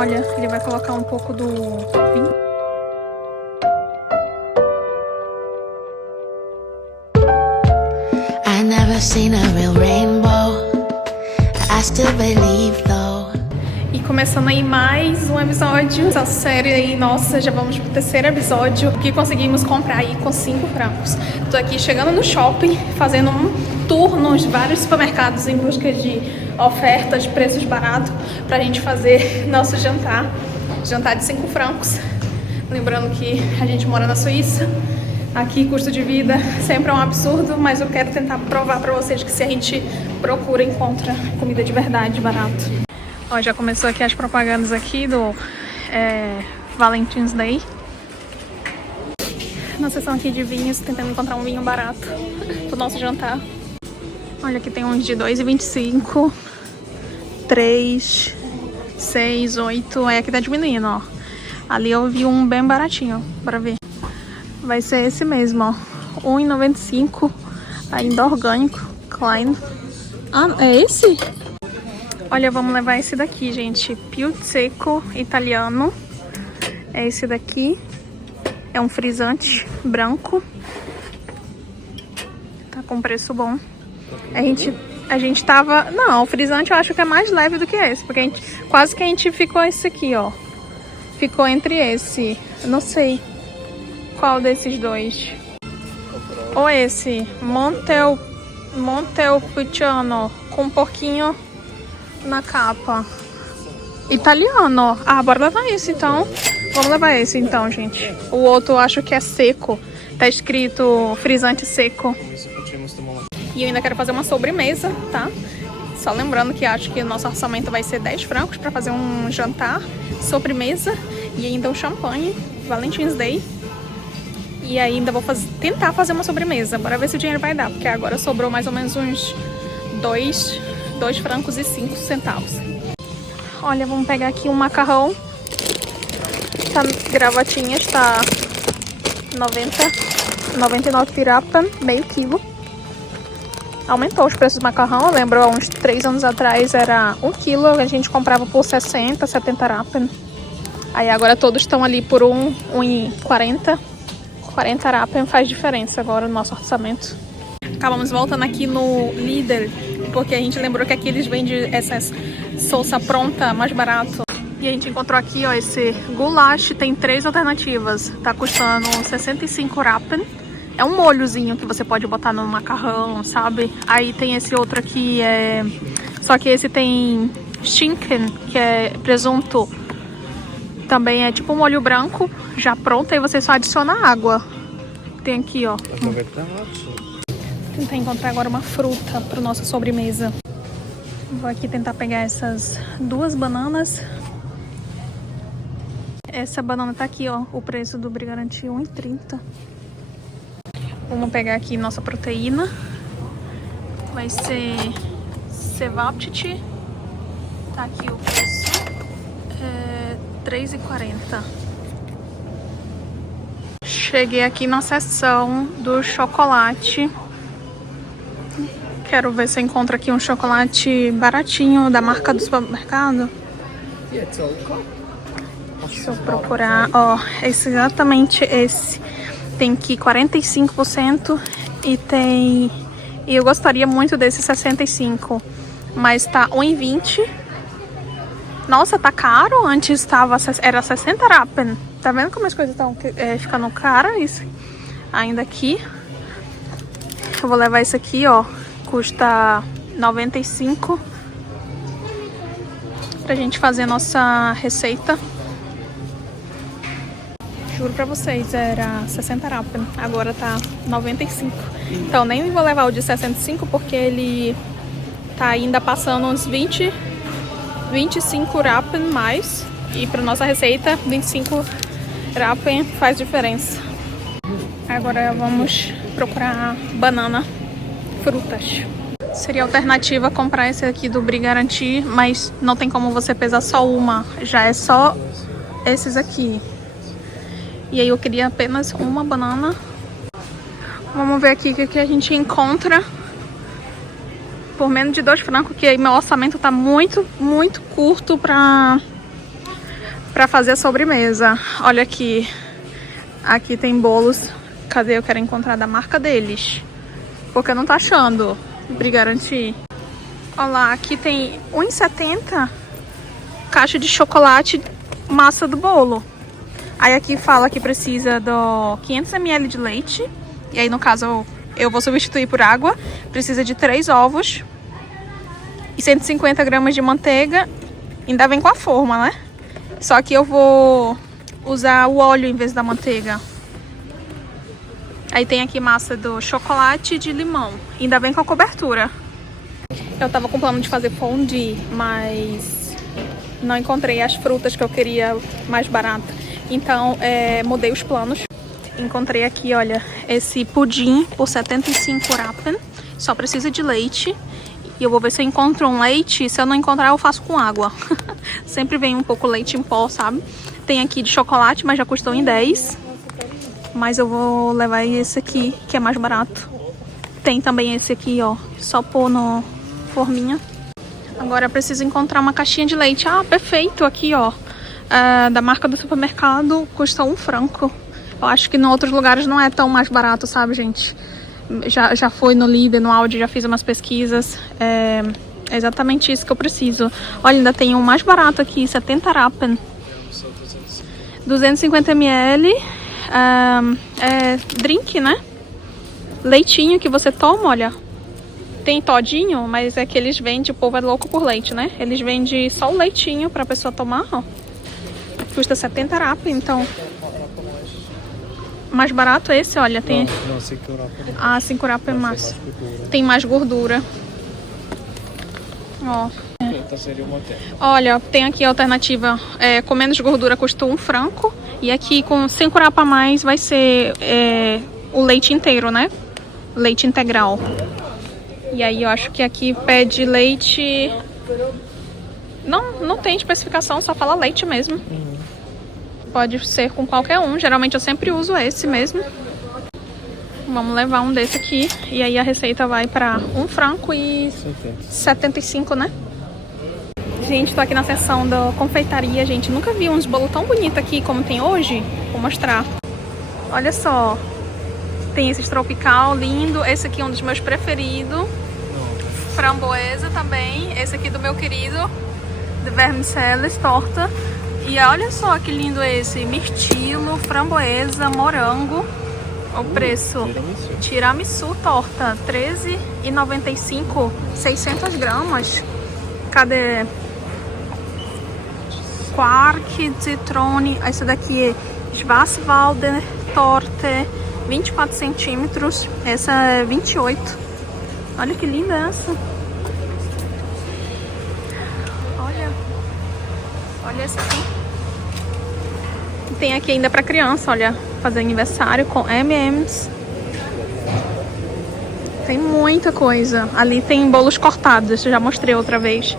Olha, ele vai colocar um pouco do vinho. I never seen a real rainbow. I still believe though. E começando aí mais um episódio dessa série aí, nossa, já vamos pro terceiro episódio que conseguimos comprar aí com 5 francos. Tô aqui chegando no shopping, fazendo um tour nos vários supermercados em busca de ofertas, preços baratos pra gente fazer nosso jantar de 5 francos. Lembrando que a gente mora na Suíça, aqui custo de vida sempre é um absurdo, mas eu quero tentar provar pra vocês que se a gente procura, encontra comida de verdade, barato. Ó, já começou aqui as propagandas aqui do Valentine's Day. Na seção aqui de vinhos, tentando encontrar um vinho barato pro nosso jantar. Olha, aqui tem uns de 2,25, 3, 6, 8. Aí aqui tá diminuindo, ó. Ali eu vi um bem baratinho, ó, bora ver. Vai ser esse mesmo, ó. 1,95, ainda orgânico, Klein. Ah, é esse? Olha, vamos levar esse daqui, gente. Più Secco italiano. É esse daqui. É um frisante branco. Tá com preço bom. A gente tava... Não, o frisante eu acho que é mais leve do que esse. Porque quase que a gente ficou esse aqui, ó. Ficou entre esse. Eu não sei qual desses dois. Ou esse. Montepulciano. Com um pouquinho na capa. Italiano. Ah, bora levar esse então. Vamos levar esse então, gente. O outro eu acho que é seco. Tá escrito frisante seco. E eu ainda quero fazer uma sobremesa, tá? Só lembrando que acho que o nosso orçamento vai ser 10 francos pra fazer um jantar, sobremesa e ainda um champanhe, Valentine's Day. E ainda vou tentar fazer uma sobremesa. Bora ver se o dinheiro vai dar, porque agora sobrou mais ou menos uns 2 francos e 5 centavos. Olha, vamos pegar aqui um macarrão. Tá, gravatinhas, tá 99 pirapa, meio quilo. Aumentou os preços do macarrão. Eu lembro, há uns 3 anos atrás era 1 quilo, a gente comprava por 60, 70 rappen. Aí agora todos estão ali por 1,40. 40 rappen faz diferença agora no nosso orçamento. Acabamos voltando aqui no Lidl, porque a gente lembrou que aqui eles vendem essas salsa pronta mais barato. E a gente encontrou aqui, ó, esse goulash, tem 3 alternativas. Tá custando 65 rappen. É um molhozinho que você pode botar no macarrão, sabe? Aí tem esse outro aqui, só que esse tem Schinken, que é presunto. Também é tipo um molho branco, já pronto, aí você só adiciona água. Tem aqui, ó. Tentar encontrar agora uma fruta para nossa sobremesa. Vou aqui tentar pegar essas 2 bananas. Essa banana tá aqui, ó. O preço do Brigaranti é 1,30. Vamos pegar aqui nossa proteína. Vai ser cevapt. Tá aqui o preço. 3,40. Cheguei aqui na seção do chocolate. Quero ver se eu encontro aqui um chocolate baratinho da marca do supermercado. Deixa eu procurar. Ó, exatamente esse. Tem aqui 45% e eu gostaria muito desse 65%. Mas tá 1,20. Nossa, tá caro. Antes era 60 rappen. Tá vendo como as coisas estão ficando caras? Isso. Ainda aqui. Eu vou levar esse aqui, ó. Custa 95 pra gente fazer a nossa receita. Juro pra vocês, era 60 rappen, agora tá 95. Então nem vou levar o de 65 porque ele tá ainda passando uns 25 rappen mais. E pra nossa receita, 25 rappen faz diferença. Agora vamos procurar banana. Frutas. Seria alternativa comprar esse aqui do Brigaranti, mas não tem como você pesar só uma. Já é só esses aqui. E aí eu queria apenas uma banana. Vamos ver aqui o que a gente encontra por menos de 2 francos, que aí meu orçamento tá muito curto pra pra fazer a sobremesa. Olha aqui. Aqui tem bolos. Cadê? Eu quero encontrar da marca deles. Porque eu não tô achando. Pra garantir. Olha lá, aqui tem R$1,70 caixa de chocolate, massa do bolo. Aí aqui fala que precisa do 500 ml de leite. E aí no caso eu vou substituir por água. Precisa de 3 ovos e 150 gramas de manteiga. Ainda vem com a forma, né? Só que eu vou usar o óleo em vez da manteiga. Aí tem aqui massa do chocolate e de limão. Ainda vem com a cobertura. Eu tava com plano de fazer fondue, mas não encontrei as frutas que eu queria mais barata. Então, mudei os planos. Encontrei aqui, olha, esse pudim por 75 rappen. Só precisa de leite. E eu vou ver se eu encontro um leite. Se eu não encontrar, eu faço com água. Sempre vem um pouco leite em pó, sabe? Tem aqui de chocolate, mas já custou em 10. Mas eu vou levar esse aqui, que é mais barato. Tem também esse aqui, ó. Só pôr no forminha. Agora eu preciso encontrar uma caixinha de leite. Ah, perfeito. Aqui, ó. Da marca do supermercado, custa R$1. Eu acho que em outros lugares não é tão mais barato, sabe, gente? Já fui no Lidl, no Aldi, já fiz umas pesquisas. É exatamente isso que eu preciso. Olha, ainda tem um mais barato aqui, 70 rappen. 250 ml. Drink, né? Leitinho que você toma, olha. Tem todinho, mas é que eles vendem, o povo é louco por leite, né? Eles vendem só o leitinho pra pessoa tomar, ó. Custa 70 rappen, então. Mais barato esse, olha, tem... Não, 5 rappen. Ah, 5 rappen é mais. Tem mais gordura. Ó. Então seria uma Olha, tem aqui a alternativa. Com menos gordura custa R$1. E aqui com 5 rappen a mais vai ser o leite inteiro, né? Leite integral. E aí eu acho que aqui pede leite... Não tem especificação, só fala leite mesmo. Pode ser com qualquer um. Geralmente eu sempre uso esse mesmo. Vamos levar um desse aqui. E aí a receita vai pra R$1,75, né? Gente, tô aqui na seção da confeitaria, gente. Nunca vi uns bolos tão bonitos aqui como tem hoje. Vou mostrar. Olha só. Tem esse tropical lindo. Esse aqui é um dos meus preferidos. Framboesa também. Esse aqui do meu querido. De vermiceles, torta. E olha só que lindo esse. Mirtilo, framboesa, morango. O preço. Tiramisu torta. R$13,95. 600 gramas. Cadê? Quark, Zitrone. Esse daqui é Schwarzwälder Torte. 24 centímetros. Essa é 28. Olha que linda essa. Olha essa aqui. Tem aqui ainda pra criança, olha. Fazer aniversário com M&M's. Tem muita coisa. Ali tem bolos cortados, eu já mostrei outra vez.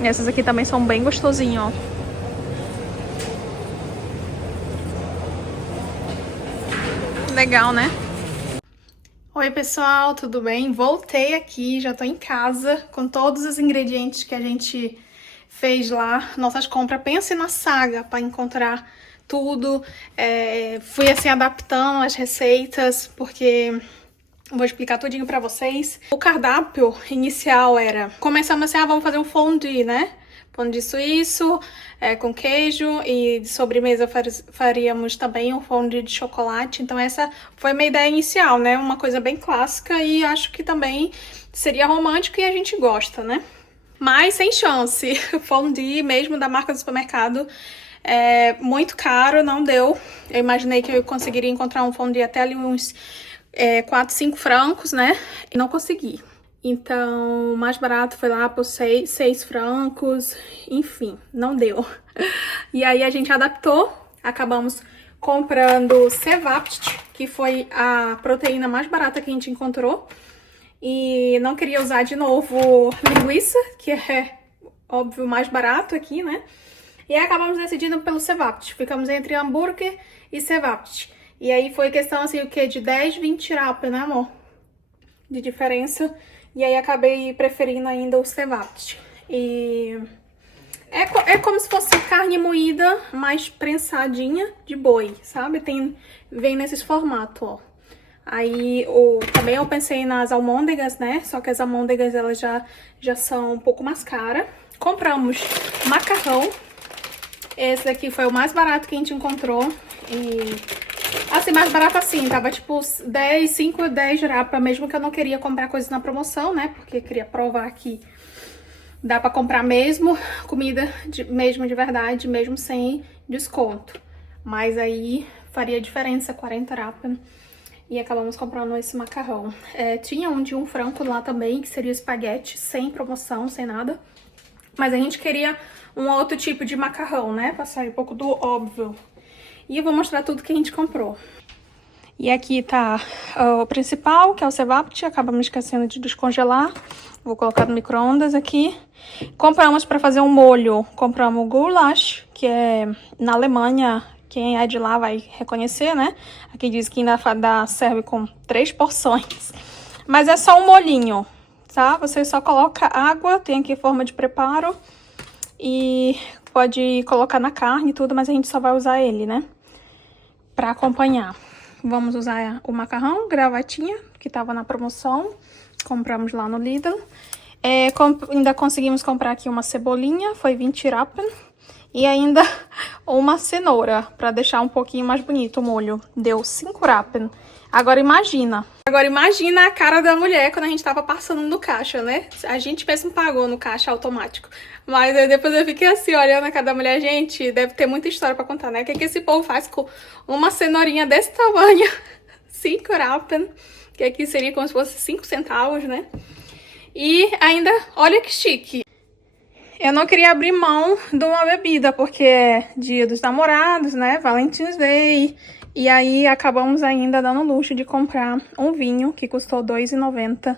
E essas aqui também são bem gostosinhas, ó. Legal, né? Oi, pessoal, tudo bem? Voltei aqui, já tô em casa com todos os ingredientes que a gente fez lá. Nossas compras. Pense na saga para encontrar tudo. Fui assim adaptando as receitas, porque vou explicar tudinho pra vocês. O cardápio inicial era... Começamos assim, vamos fazer um fondue, né? Fondue suíço, com queijo, e de sobremesa faríamos também um fondue de chocolate. Então essa foi minha ideia inicial, né? Uma coisa bem clássica e acho que também seria romântico e a gente gosta, né? Mas sem chance. Fondue mesmo da marca do supermercado muito caro, não deu. Eu imaginei que eu conseguiria encontrar um fondue até ali uns 4, 5 francos, né? E não consegui. Então, o mais barato foi lá por 6 francos, enfim, não deu. E aí a gente adaptou, acabamos comprando Cevapt, que foi a proteína mais barata que a gente encontrou. E não queria usar de novo linguiça, que é, óbvio, mais barato aqui, né? E aí acabamos decidindo pelo Cevapt, ficamos entre hambúrguer e Cevapt. E aí foi questão, assim, o quê? De 10, 20 rappen, né, amor? De diferença. E aí acabei preferindo ainda o Cevapt. E É como se fosse carne moída, mais prensadinha de boi, sabe? Vem nesses formatos, ó. Aí, também eu pensei nas almôndegas, né? Só que as almôndegas, elas já são um pouco mais caras. Compramos macarrão. Esse daqui foi o mais barato que a gente encontrou. E, assim, mais barato assim, tava tipo 5 ou 10 jurapa, mesmo que eu não queria comprar coisas na promoção, né? Porque eu queria provar que dá pra comprar mesmo comida mesmo de verdade, mesmo sem desconto. Mas aí faria diferença, 40 rapa. E acabamos comprando esse macarrão. Tinha um de um frango lá também, que seria espaguete, sem promoção, sem nada. Mas a gente queria um outro tipo de macarrão, né? Pra sair um pouco do óbvio. E eu vou mostrar tudo que a gente comprou. E aqui tá o principal, que é o cevapt. Acabamos esquecendo de descongelar. Vou colocar no micro-ondas aqui. Compramos para fazer um molho. Compramos goulash, que é na Alemanha. Quem é de lá vai reconhecer, né? Aqui diz que ainda serve com 3 porções. Mas é só um molhinho, tá? Você só coloca água, tem aqui forma de preparo. E pode colocar na carne e tudo, mas a gente só vai usar ele, né? Pra acompanhar. Vamos usar o macarrão, gravatinha, que tava na promoção. Compramos lá no Lidl. Ainda conseguimos comprar aqui uma cebolinha, foi 20 rappen. E ainda uma cenoura, pra deixar um pouquinho mais bonito o molho. Deu 5 rappen. Agora imagina a cara da mulher quando a gente tava passando no caixa, né? A gente mesmo pagou no caixa automático. Mas aí depois eu fiquei assim, olhando a cara da mulher. Gente, deve ter muita história pra contar, né? O que esse povo faz com uma cenourinha desse tamanho? 5 rappen. Que aqui seria como se fosse 5 centavos, né? E ainda, olha que chique. Eu não queria abrir mão de uma bebida, porque é dia dos namorados, né? Valentine's Day. E aí acabamos ainda dando o luxo de comprar um vinho que custou R$2,90.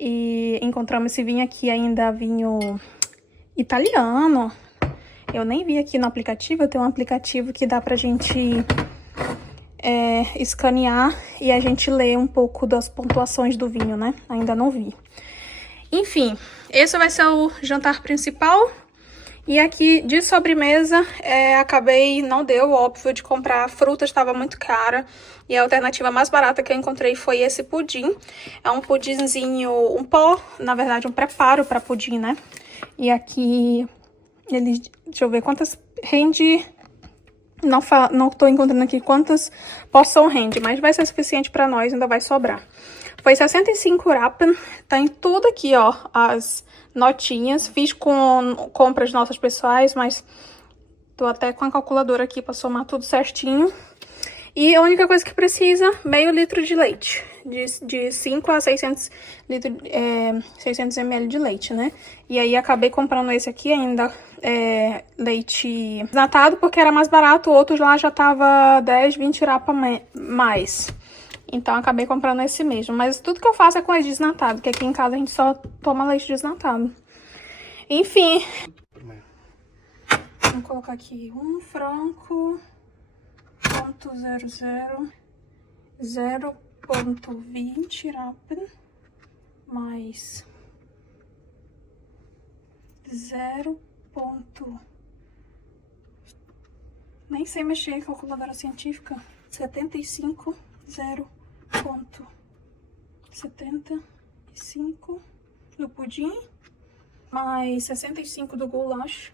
E encontramos esse vinho aqui, ainda vinho italiano. Eu nem vi aqui no aplicativo, eu tenho um aplicativo que dá pra gente escanear e a gente lê um pouco das pontuações do vinho, né? Ainda não vi. Enfim, esse vai ser o jantar principal. E aqui de sobremesa, não deu, óbvio, de comprar fruta, estava muito cara. E a alternativa mais barata que eu encontrei foi esse pudim. É um pudinzinho, um pó, na verdade um preparo para pudim, né? E aqui, deixa eu ver quantas rende. Não tô encontrando aqui quantas porção rende, mas vai ser suficiente para nós, ainda vai sobrar. Foi 65 rappen, tá em tudo aqui, ó, as notinhas. Fiz com compras nossas pessoais, mas tô até com a calculadora aqui pra somar tudo certinho. E a única coisa que precisa, meio litro de leite, de 5 a 600 ml de leite, né? E aí acabei comprando esse aqui ainda, leite desnatado, porque era mais barato, outros lá já tava 10, 20 rapa mais. Então, acabei comprando esse mesmo. Mas tudo que eu faço é com leite desnatado, porque aqui em casa a gente só toma leite desnatado. Enfim. Vou colocar aqui um franco, 0,20 rappen, mais 0. Nem sei mexer, calculadora científica. 0,75 do pudim, mais 65 do goulash,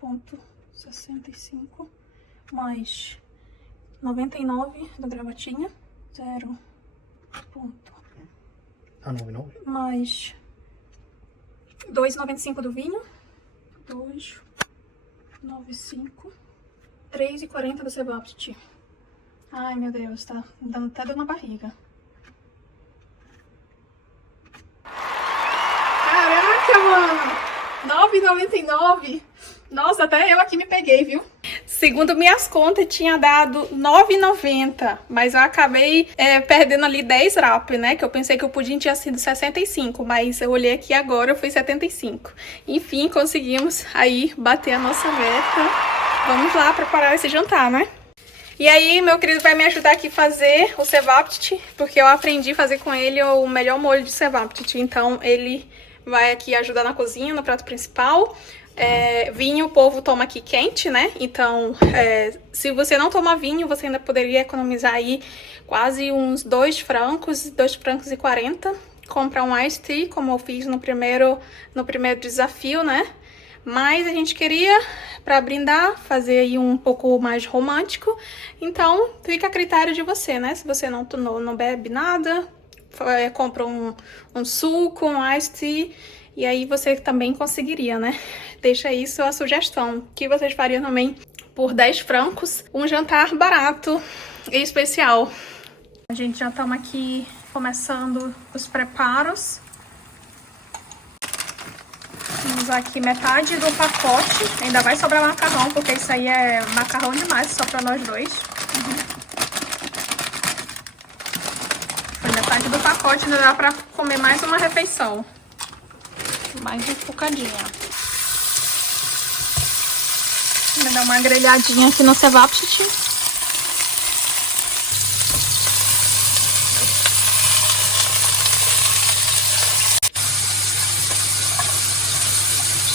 0,65, mais 99 do gravatinha, 0. 99? Mais 2,95 do vinho, 2,95, 3,40 do cevapt. Ai, meu Deus, tá dando até dor na barriga. Caraca, mano! 9,99. Nossa, até eu aqui me peguei, viu? Segundo minhas contas, tinha dado 9,90. Mas eu acabei perdendo ali 10 rappen, né? Que eu pensei que o pudim tinha sido 65. Mas eu olhei aqui agora, foi 75. Enfim, conseguimos aí bater a nossa meta. Vamos lá preparar esse jantar, né? E aí, meu querido vai me ajudar aqui a fazer o cevapt, porque eu aprendi a fazer com ele o melhor molho de cevapt. Então, ele vai aqui ajudar na cozinha, no prato principal. Vinho o povo toma aqui quente, né? Então, se você não toma vinho, você ainda poderia economizar aí quase uns 2 francos, 2,40 francos. Comprar um iced tea, como eu fiz no primeiro desafio, né? Mas a gente queria, para brindar, fazer aí um pouco mais romântico. Então, fica a critério de você, né? Se você não bebe nada, compra um suco, um iced tea, e aí você também conseguiria, né? Deixa aí sua sugestão. Que vocês fariam também por 10 francos? Um jantar barato e especial. A gente já estamos aqui começando os preparos. Vamos usar aqui metade do pacote. Ainda vai sobrar macarrão, porque isso aí é macarrão demais, só para nós dois. Foi metade do pacote, ainda dá para comer mais uma refeição. Mais um bocadinho. Vou dar uma grelhadinha aqui no cevapcici.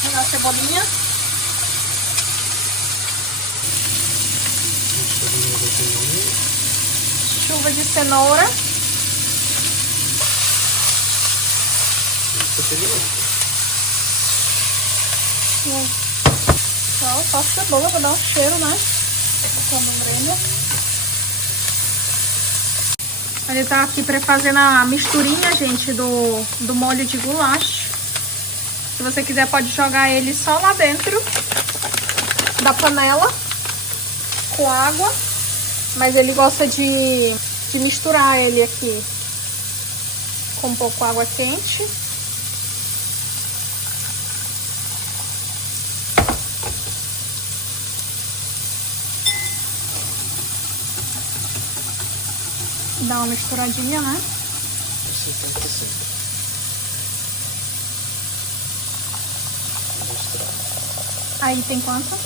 Jogar a cebolinha. Chuva de cenoura. Só cebola pra dar um cheiro, né? Quando grelha. Ele tá aqui prefazendo a misturinha, gente, do molho de goulash. Se você quiser, pode jogar ele só lá dentro da panela com água. Mas ele gosta de misturar ele aqui com um pouco água quente. Dá uma misturadinha, né? 60%. Aí tem quanto? 60%.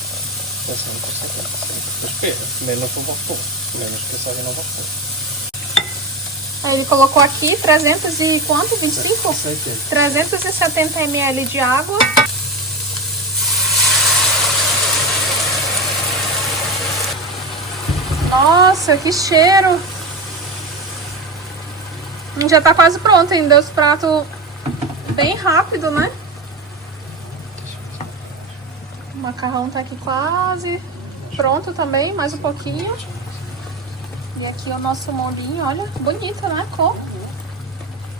Espera, menos o vapor. Menos que sai no vapor. Aí ele colocou aqui 300 e quanto? 25? 70. 370 ml de água. Nossa, que cheiro! Já tá quase pronto ainda, os pratos bem rápido, né? O macarrão tá aqui quase pronto também, mais um pouquinho. E aqui o nosso molhinho, olha, bonito, né? A cor.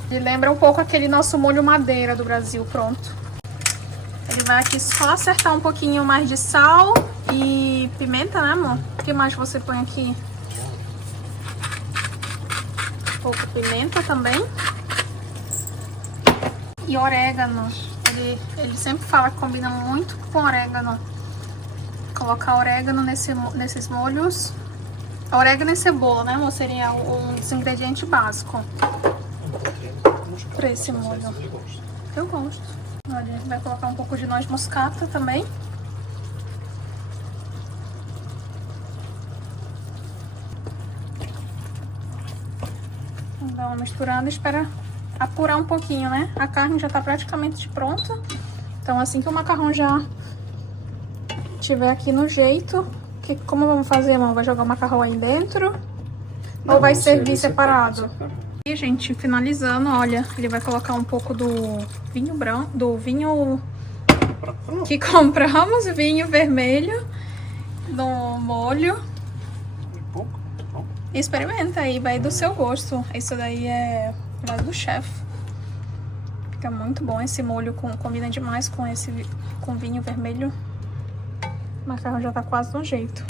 Ele lembra um pouco aquele nosso molho madeira do Brasil, pronto. Ele vai aqui só acertar um pouquinho mais de sal e pimenta, né, amor? O que mais você põe aqui? Um pouco de pimenta também. E orégano. Ele sempre fala que combina muito com orégano. Colocar orégano nesses molhos. Orégano e cebola, né, amor? Seria um dos ingredientes básicos para esse molho. Eu gosto. Olha, a gente vai colocar um pouco de noz moscata também. Vamos dar uma misturada e espera apurar um pouquinho, né? A carne já tá praticamente pronta. Então, assim que o macarrão já estiver aqui no jeito, como vamos fazer, amor? Vai jogar o macarrão aí dentro? Ou vai servir separado? E, gente, finalizando, olha, ele vai colocar um pouco do vinho branco, do vinho que compramos, vinho vermelho, do molho. Experimenta aí, vai do seu gosto. Isso daí vai do chefe. Fica muito bom esse molho, combina demais com vinho vermelho. O macarrão já tá quase no jeito.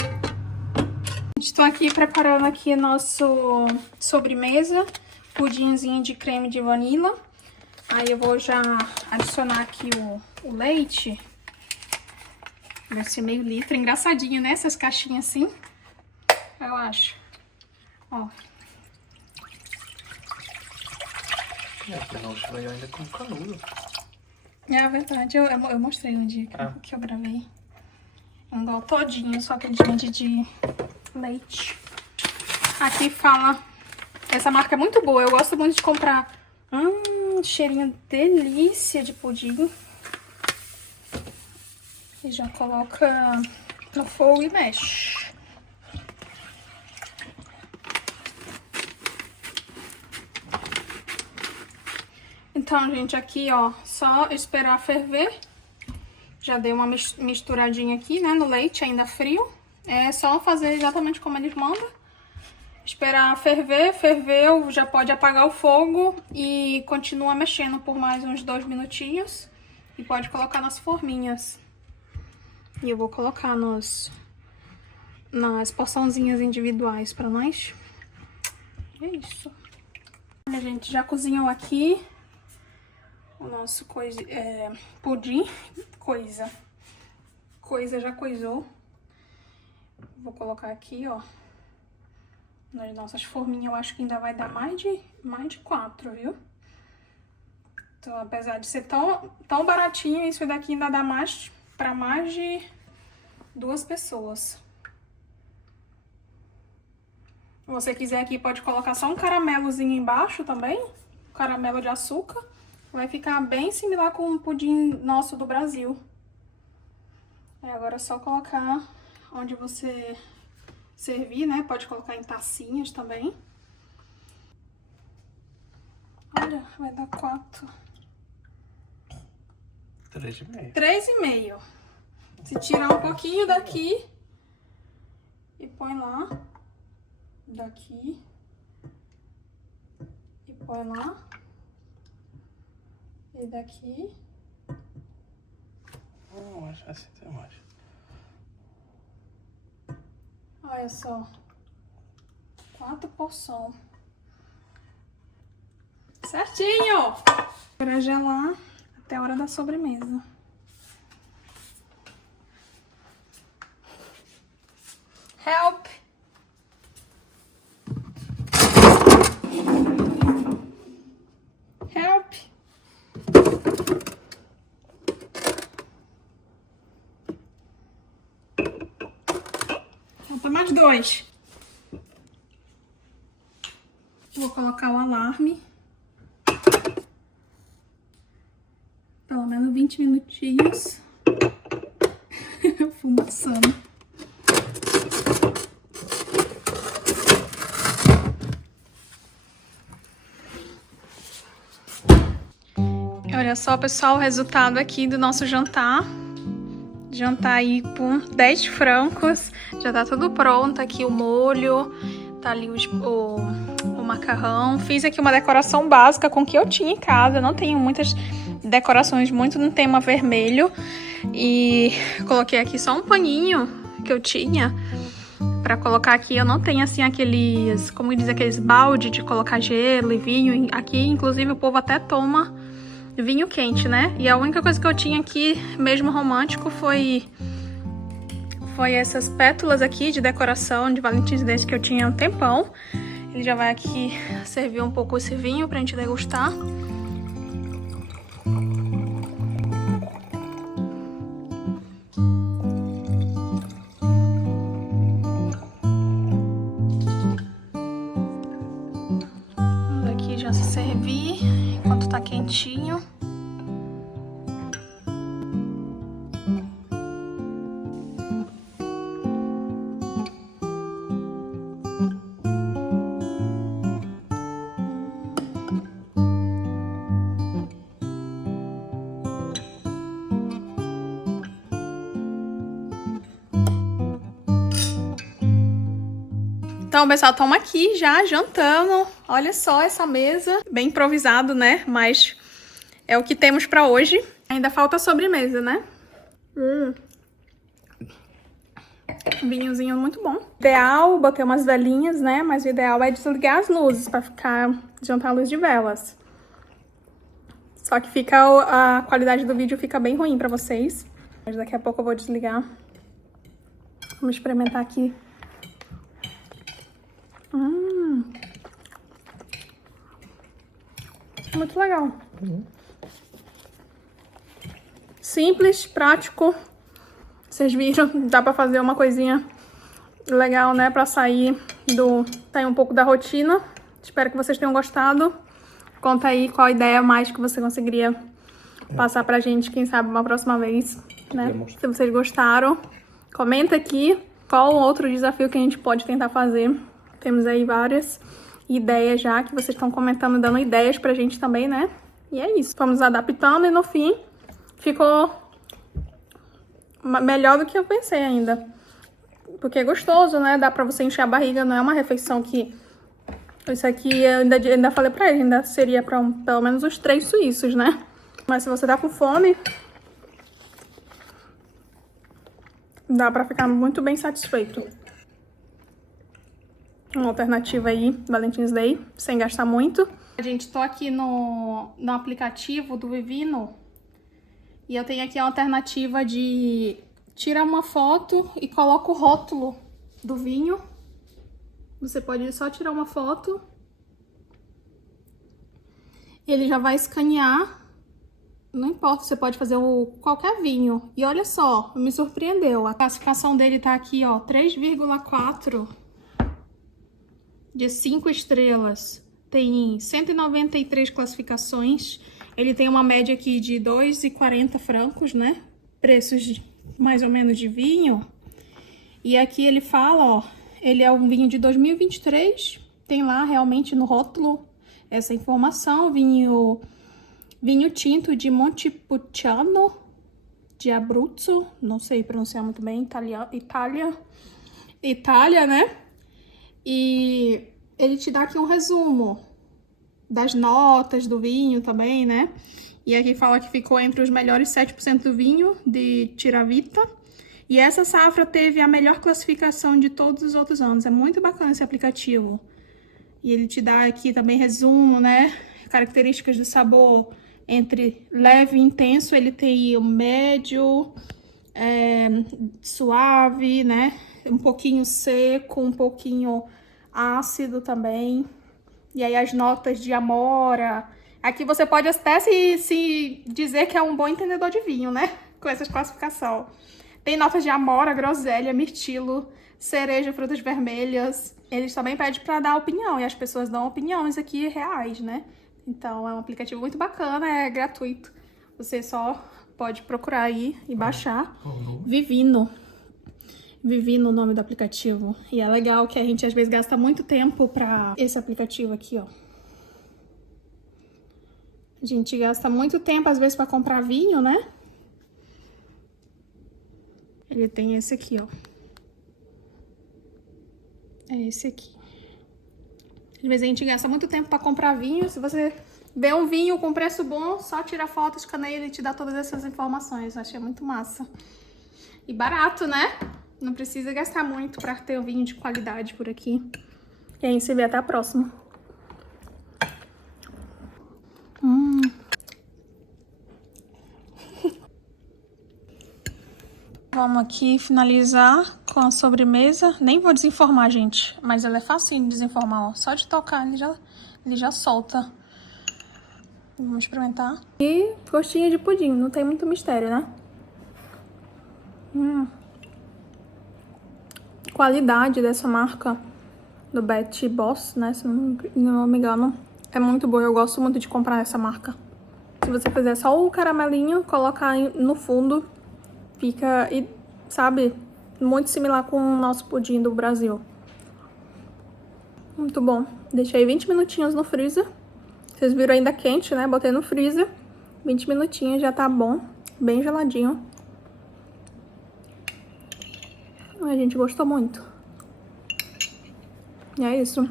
Estou aqui preparando aqui nosso sobremesa, pudinzinho de creme de vanila. Aí eu vou já adicionar aqui o leite. Deve ser meio litro, engraçadinho, né? Essas caixinhas assim, eu acho. Ó. Afinal, veio ainda com canudo. É verdade, eu mostrei no dia que eu gravei. Igual todinho, só que de leite. Aqui fala... Essa marca é muito boa, eu gosto muito de comprar. Cheirinho delícia de pudim. E já coloca no fogo e mexe. Então, gente, aqui, ó, só esperar ferver. Já dei uma misturadinha aqui, né, no leite ainda frio. É só fazer exatamente como eles mandam. Esperar ferver, ferveu, já pode apagar o fogo e continua mexendo por mais uns 2 minutinhos. E pode colocar nas forminhas. E eu vou colocar nas porçãozinhas individuais pra nós. É isso. Olha, gente, já cozinhou aqui o nosso pudim. Coisa já coisou. Vou colocar aqui, ó, nas nossas forminhas. Eu acho que ainda vai dar mais de 4, viu? Então, apesar de ser tão baratinho, isso daqui ainda dá mais para mais de 2 pessoas. Se você quiser aqui, pode colocar só um caramelozinho embaixo também, caramelo de açúcar. Vai ficar bem similar com o pudim nosso do Brasil. Agora é só colocar onde você servir, né? Pode colocar em tacinhas também. Olha, vai dar 4. 3,5. 3,5. Se tirar um pouquinho daqui e põe lá. Daqui. E põe lá. E daqui. Acho assim tem mais. Olha só. 4 porções. Certinho! Para gelar até a hora da sobremesa. Help! Help! Falta mais 2. Vou colocar o alarme. Pelo menos 20 minutinhos. Fumaçando. Olha só, pessoal, o resultado aqui do nosso jantar. Jantar aí por 10 francos. Já tá tudo pronto. Aqui o molho, tá ali o macarrão. Fiz aqui uma decoração básica com o que eu tinha em casa. Não tenho muitas decorações muito no tema vermelho. E coloquei aqui só um paninho que eu tinha pra colocar aqui. Eu não tenho assim aqueles, como diz, aqueles balde de colocar gelo e vinho. Aqui, inclusive, o povo até toma vinho quente, né? E a única coisa que eu tinha aqui, mesmo romântico, foi essas pétalas aqui de decoração de Valentine's Day que eu tinha há um tempão. Ele já vai aqui servir um pouco esse vinho pra gente degustar. Vamos aqui já se servir enquanto tá quentinho. Então, pessoal, estamos aqui já jantando. Olha só essa mesa. Bem improvisado, né? Mas é o que temos pra hoje. Ainda falta a sobremesa, né? Vinhozinho muito bom. Ideal, botei umas velinhas, né? Mas o ideal é desligar as luzes pra jantar à luz de velas. Só que a qualidade do vídeo fica bem ruim pra vocês. Mas daqui a pouco eu vou desligar. Vamos experimentar aqui. Muito legal. Simples, prático. Vocês viram, dá pra fazer uma coisinha legal, né? Pra sair um pouco da rotina. Espero que vocês tenham gostado. Conta aí qual ideia mais que você conseguiria passar pra gente, quem sabe, uma próxima vez, né? Se vocês gostaram, comenta aqui qual outro desafio que a gente pode tentar fazer. Temos aí várias ideias já, que vocês estão comentando, dando ideias pra gente também, né? E é isso. Fomos adaptando e no fim ficou melhor do que eu pensei ainda. Porque é gostoso, né? Dá pra você encher a barriga, não é uma refeição que... Isso aqui eu ainda falei pra ele, ainda seria pra pelo menos uns 3 suíços, né? Mas se você tá com fome, dá pra ficar muito bem satisfeito. Uma alternativa aí, Valentine's Day, sem gastar muito. Gente, tô aqui no aplicativo do Vivino e eu tenho aqui a alternativa de tirar uma foto e coloca o rótulo do vinho. Você pode só tirar uma foto. Ele já vai escanear. Não importa, você pode fazer qualquer vinho. E olha só, me surpreendeu. A classificação dele tá aqui, ó, 3,4 de 5 estrelas. Tem 193 classificações. Ele tem uma média aqui de 2,40 francos, né? Preços mais ou menos de vinho. E aqui ele fala, ó, ele é um vinho de 2023. Tem lá realmente no rótulo essa informação. Vinho tinto de Montepulciano de Abruzzo. Não sei pronunciar muito bem. Itália, né? E ele te dá aqui um resumo das notas do vinho também, né? E aqui fala que ficou entre os melhores 7% do vinho de Tiravita. E essa safra teve a melhor classificação de todos os outros anos. É muito bacana esse aplicativo. E ele te dá aqui também resumo, né? Características do sabor entre leve e intenso. Ele tem o médio, suave, né? Um pouquinho seco, um pouquinho ácido também. E aí as notas de amora. Aqui você pode até se dizer que é um bom entendedor de vinho, né? Com essas classificações. Tem notas de amora, groselha, mirtilo, cereja, frutas vermelhas. Eles também pedem para dar opinião. E as pessoas dão opiniões aqui reais, né? Então é um aplicativo muito bacana, é gratuito. Você só pode procurar aí e baixar. Vivino. Vivino o nome do aplicativo. E é legal que a gente às vezes gasta muito tempo pra esse aplicativo aqui, ó. A gente gasta muito tempo às vezes pra comprar vinho, né? Ele tem esse aqui, ó. É esse aqui. Às vezes a gente gasta muito tempo pra comprar vinho. Se você vê um vinho com preço bom, só tira foto, escaneia e ele te dá todas essas informações. Eu achei muito massa. E barato, né? Não precisa gastar muito pra ter um vinho de qualidade por aqui. E a gente se vê até a próxima. Vamos aqui finalizar com a sobremesa. Nem vou desenformar, gente. Mas ela é facinho de desenformar, ó. Só de tocar ele já solta. Vamos experimentar. E gostinho de pudim. Não tem muito mistério, né? Qualidade dessa marca do Bet Boss, né? Se não me engano. É muito boa. Eu gosto muito de comprar essa marca. Se você fizer só o caramelinho, colocar no fundo... Fica, sabe, muito similar com o nosso pudim do Brasil. Muito bom. Deixei 20 minutinhos no freezer. Vocês viram ainda quente, né? Botei no freezer. 20 minutinhos já tá bom. Bem geladinho. A gente gostou muito. E é isso.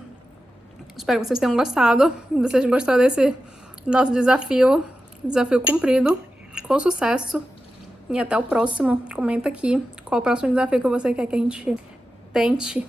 Espero que vocês tenham gostado. Se vocês gostaram desse nosso desafio cumprido, com sucesso. E até o próximo. Comenta aqui qual o próximo desafio que você quer que a gente tente